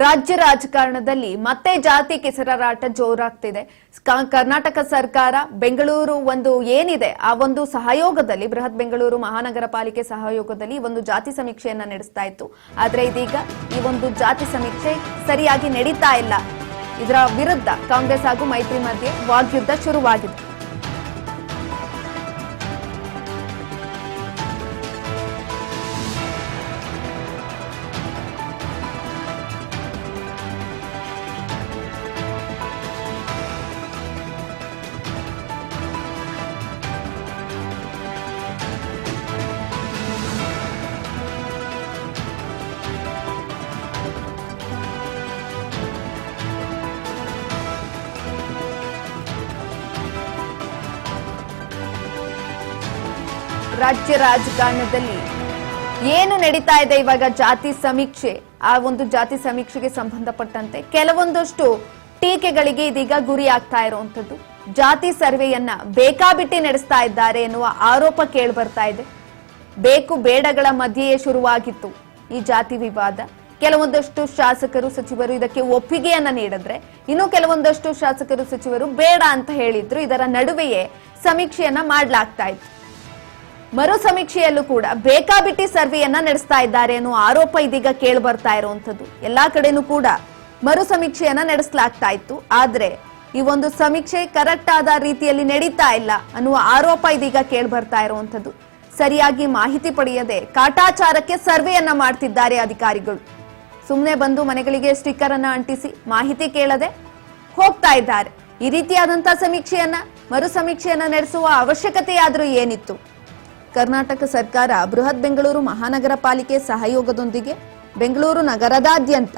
ರಾಜ್ಯ ರಾಜಕಾರಣದಲ್ಲಿ ಮತ್ತೆ ಜಾತಿ ಕೆಸರಾಟ ಜೋರಾಗ್ತಿದೆ. ಕರ್ನಾಟಕ ಸರ್ಕಾರ ಬೆಂಗಳೂರು ಒಂದು ಏನಿದೆ ಆ ಒಂದು ಸಹಯೋಗದಲ್ಲಿ ಬೃಹತ್ ಬೆಂಗಳೂರು ಮಹಾನಗರ ಪಾಲಿಕೆ ಸಹಯೋಗದಲ್ಲಿ ಒಂದು ಜಾತಿ ಸಮೀಕ್ಷೆಯನ್ನ ನಡೆಸ್ತಾ ಇತ್ತು. ಆದ್ರೆ ಇದೀಗ ಈ ಒಂದು ಜಾತಿ ಸಮೀಕ್ಷೆ ಸರಿಯಾಗಿ ನಡೀತಾ ಇಲ್ಲ. ಇದರ ವಿರುದ್ಧ ಕಾಂಗ್ರೆಸ್ ಹಾಗೂ ಮೈತ್ರಿ ಮಧ್ಯೆ ವಾಗ್ಯುದ್ಧ ಶುರುವಾಗಿದೆ. ರಾಜ್ಯ ರಾಜಕಾರಣದಲ್ಲಿ ಏನು ನಡೀತಾ ಇದೆ ಇವಾಗ ಜಾತಿ ಸಮೀಕ್ಷೆ, ಆ ಒಂದು ಜಾತಿ ಸಮೀಕ್ಷೆಗೆ ಸಂಬಂಧಪಟ್ಟಂತೆ ಕೆಲವೊಂದಷ್ಟು ಟೀಕೆಗಳಿಗೆ ಇದೀಗ ಗುರಿ ಆಗ್ತಾ ಇರುವಂತದ್ದು. ಜಾತಿ ಸರ್ವೆಯನ್ನ ಬೇಕಾಬಿಟ್ಟಿ ನಡೆಸ್ತಾ ಇದ್ದಾರೆ ಎನ್ನುವ ಆರೋಪ ಕೇಳಿ ಬರ್ತಾ ಇದೆ. ಬೇಕು ಬೇಡಗಳ ಮಧ್ಯೆಯೇ ಶುರುವಾಗಿತ್ತು ಈ ಜಾತಿ ವಿವಾದ. ಕೆಲವೊಂದಷ್ಟು ಶಾಸಕರು ಸಚಿವರು ಇದಕ್ಕೆ ಒಪ್ಪಿಗೆಯನ್ನ ನೀಡಿದ್ರೆ, ಇನ್ನು ಕೆಲವೊಂದಷ್ಟು ಶಾಸಕರು ಸಚಿವರು ಬೇಡ ಅಂತ ಹೇಳಿದ್ರು. ಇದರ ನಡುವೆಯೇ ಸಮೀಕ್ಷೆಯನ್ನ ಮಾಡಲಾಗ್ತಾ ಇತ್ತು. ಮರು ಸಮೀಕ್ಷೆಯಲ್ಲೂ ಕೂಡ ಬೇಕಾಬಿಟ್ಟಿ ಸರ್ವೆಯನ್ನ ನಡೆಸ್ತಾ ಇದ್ದಾರೆ ಅನ್ನೋ ಆರೋಪ ಇದೀಗ ಕೇಳಿ ಬರ್ತಾ ಇರುವಂತದ್ದು. ಎಲ್ಲಾ ಕಡೆನೂ ಕೂಡ ಮರು ಸಮೀಕ್ಷೆಯನ್ನ ನಡೆಸಲಾಗ್ತಾ ಇತ್ತು. ಆದ್ರೆ ಈ ಒಂದು ಸಮೀಕ್ಷೆ ಕರೆಕ್ಟ್ ಆದ ರೀತಿಯಲ್ಲಿ ನಡೀತಾ ಇಲ್ಲ ಅನ್ನುವ ಆರೋಪ ಇದೀಗ ಕೇಳಿ ಬರ್ತಾ ಇರುವಂತದ್ದು. ಸರಿಯಾಗಿ ಮಾಹಿತಿ ಪಡೆಯದೆ ಕಾಟಾಚಾರಕ್ಕೆ ಸರ್ವೆಯನ್ನ ಮಾಡ್ತಿದ್ದಾರೆ ಅಧಿಕಾರಿಗಳು. ಸುಮ್ಮನೆ ಬಂದು ಮನೆಗಳಿಗೆ ಸ್ಟಿಕ್ಕರ್ ಅನ್ನ ಅಂಟಿಸಿ ಮಾಹಿತಿ ಕೇಳದೆ ಹೋಗ್ತಾ ಇದ್ದಾರೆ. ಈ ರೀತಿಯಾದಂತಹ ಸಮೀಕ್ಷೆಯನ್ನ ಮರು ಸಮೀಕ್ಷೆಯನ್ನ ನಡೆಸುವ ಅವಶ್ಯಕತೆಯಾದ್ರೂ ಏನಿತ್ತು? ಕರ್ನಾಟಕ ಸರ್ಕಾರ ಬೃಹತ್ ಬೆಂಗಳೂರು ಮಹಾನಗರ ಪಾಲಿಕೆ ಸಹಯೋಗದೊಂದಿಗೆ ಬೆಂಗಳೂರು ನಗರದಾದ್ಯಂತ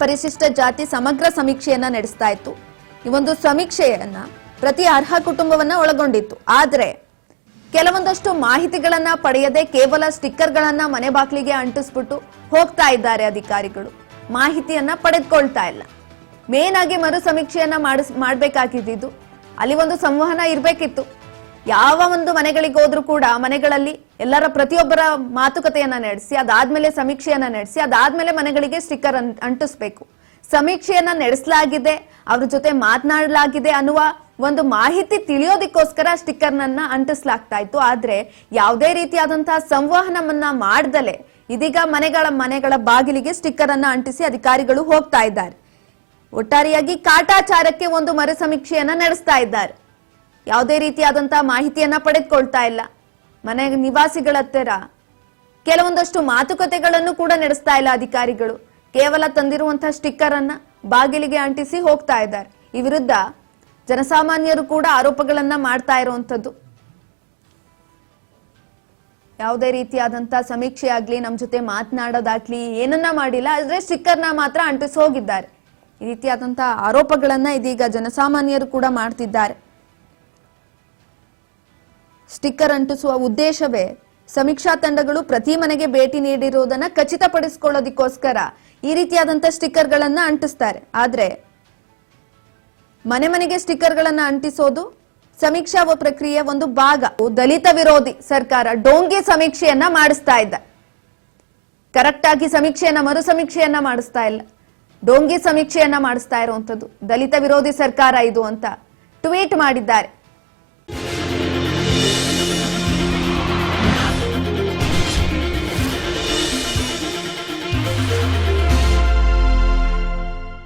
ಪರಿಶಿಷ್ಟ ಜಾತಿ ಸಮಗ್ರ ಸಮೀಕ್ಷೆಯನ್ನ ನಡೆಸ್ತಾ ಇತ್ತು. ಈ ಒಂದು ಸಮೀಕ್ಷೆಯನ್ನ ಪ್ರತಿ ಅರ್ಹ ಕುಟುಂಬವನ್ನ ಒಳಗೊಂಡಿತ್ತು. ಆದ್ರೆ ಕೆಲವೊಂದಷ್ಟು ಮಾಹಿತಿಗಳನ್ನ ಪಡೆಯದೆ ಕೇವಲ ಸ್ಟಿಕ್ಕರ್ಗಳನ್ನ ಮನೆ ಬಾಗಿಲಿಗೆ ಅಂಟಿಸ್ಬಿಟ್ಟು ಹೋಗ್ತಾ ಇದ್ದಾರೆ ಅಧಿಕಾರಿಗಳು. ಮಾಹಿತಿಯನ್ನ ಪಡೆದುಕೊಳ್ತಾ ಇಲ್ಲ. ಮೇನ್ ಆಗಿ ಮರು ಸಮೀಕ್ಷೆಯನ್ನ ಮಾಡಬೇಕಾಗಿದ್ದು ಅಲ್ಲಿ ಒಂದು ಸಂವಹನ ಇರ್ಬೇಕಿತ್ತು. ಯಾವ ಒಂದು ಮನೆಗಳಿಗೆ ಹೋದ್ರೂ ಕೂಡ ಮನೆಗಳಲ್ಲಿ ಎಲ್ಲರ ಪ್ರತಿಯೊಬ್ಬರ ಮಾತುಕತೆಯನ್ನ ನಡೆಸಿ ಅದಾದ್ಮೇಲೆ ಸಮೀಕ್ಷೆಯನ್ನ ನಡೆಸಿ ಅದಾದ್ಮೇಲೆ ಮನೆಗಳಿಗೆ ಸ್ಟಿಕ್ಕರ್ ಅಂಟಿಸ್ಬೇಕು. ಸಮೀಕ್ಷೆಯನ್ನ ನಡೆಸಲಾಗಿದೆ, ಅವ್ರ ಜೊತೆ ಮಾತನಾಡಲಾಗಿದೆ ಅನ್ನುವ ಒಂದು ಮಾಹಿತಿ ತಿಳಿಯೋದಕ್ಕೋಸ್ಕರ ಸ್ಟಿಕ್ಕರ್ನನ್ನ ಅಂಟಿಸ್ಲಾಗ್ತಾ ಇತ್ತು. ಆದ್ರೆ ಯಾವುದೇ ರೀತಿಯಾದಂತಹ ಸಂವಹನವನ್ನ ಮಾಡ್ದಲೆ ಇದೀಗ ಮನೆಗಳ ಬಾಗಿಲಿಗೆ ಸ್ಟಿಕ್ಕರ್ ಅನ್ನ ಅಂಟಿಸಿ ಅಧಿಕಾರಿಗಳು ಹೋಗ್ತಾ ಇದ್ದಾರೆ. ಒಟ್ಟಾರೆಯಾಗಿ ಕಾಟಾಚಾರಕ್ಕೆ ಒಂದು ಮರು ಸಮೀಕ್ಷೆಯನ್ನ ನಡೆಸ್ತಾ ಇದ್ದಾರೆ. ಯಾವುದೇ ರೀತಿಯಾದಂತಹ ಮಾಹಿತಿಯನ್ನ ಪಡೆದುಕೊಳ್ತಾ ಇಲ್ಲ. ಮನೆ ನಿವಾಸಿಗಳ ಹತ್ತಿರ ಕೆಲವೊಂದಷ್ಟು ಮಾತುಕತೆಗಳನ್ನು ಕೂಡ ನಡೆಸ್ತಾ ಇಲ್ಲ ಅಧಿಕಾರಿಗಳು. ಕೇವಲ ತಂದಿರುವಂತಹ ಸ್ಟಿಕ್ಕರ್ ಅನ್ನ ಬಾಗಿಲಿಗೆ ಅಂಟಿಸಿ ಹೋಗ್ತಾ ಇದ್ದಾರೆ. ಈ ವಿರುದ್ಧ ಜನಸಾಮಾನ್ಯರು ಕೂಡ ಆರೋಪಗಳನ್ನ ಮಾಡ್ತಾ ಇರುವಂತದ್ದು. ಯಾವುದೇ ರೀತಿಯಾದಂತಹ ಸಮೀಕ್ಷೆ ಆಗ್ಲಿ, ನಮ್ ಜೊತೆ ಮಾತನಾಡೋದಾಗ್ಲಿ ಏನನ್ನ ಮಾಡಿಲ್ಲ. ಆದ್ರೆ ಸ್ಟಿಕ್ಕರ್ನ ಮಾತ್ರ ಅಂಟಿಸಿ ಹೋಗಿದ್ದಾರೆ. ಈ ರೀತಿಯಾದಂತಹ ಆರೋಪಗಳನ್ನ ಇದೀಗ ಜನಸಾಮಾನ್ಯರು ಕೂಡ ಮಾಡ್ತಿದ್ದಾರೆ. ಸ್ಟಿಕ್ಕರ್ ಅಂಟಿಸುವ ಉದ್ದೇಶವೇ ಸಮೀಕ್ಷಾ ತಂಡಗಳು ಪ್ರತಿ ಮನೆಗೆ ಭೇಟಿ ನೀಡಿರುವುದನ್ನ ಖಚಿತಪಡಿಸಿಕೊಳ್ಳೋದಕ್ಕೋಸ್ಕರ ಈ ರೀತಿಯಾದಂತಹ ಸ್ಟಿಕ್ಕರ್ ಗಳನ್ನ ಅಂಟಿಸ್ತಾರೆ. ಆದ್ರೆ ಮನೆಗೆ ಸ್ಟಿಕ್ಕರ್ ಗಳನ್ನ ಅಂಟಿಸೋದು ಸಮೀಕ್ಷಾ ಪ್ರಕ್ರಿಯೆಯ ಒಂದು ಭಾಗ. ದಲಿತ ವಿರೋಧಿ ಸರ್ಕಾರ ಡೋಂಗಿ ಸಮೀಕ್ಷೆಯನ್ನ ಮಾಡಿಸ್ತಾ ಇದ್ದ. ಕರೆಕ್ಟ್ ಆಗಿ ಸಮೀಕ್ಷೆಯನ್ನ ಮರು ಸಮೀಕ್ಷೆಯನ್ನ ಮಾಡಿಸ್ತಾ ಇಲ್ಲ, ಡೋಂಗಿ ಸಮೀಕ್ಷೆಯನ್ನ ಮಾಡಿಸ್ತಾ ಇರುವಂತದ್ದು. ದಲಿತ ವಿರೋಧಿ ಸರ್ಕಾರ ಇದು ಅಂತ ಟ್ವೀಟ್ ಮಾಡಿದ್ದಾರೆ.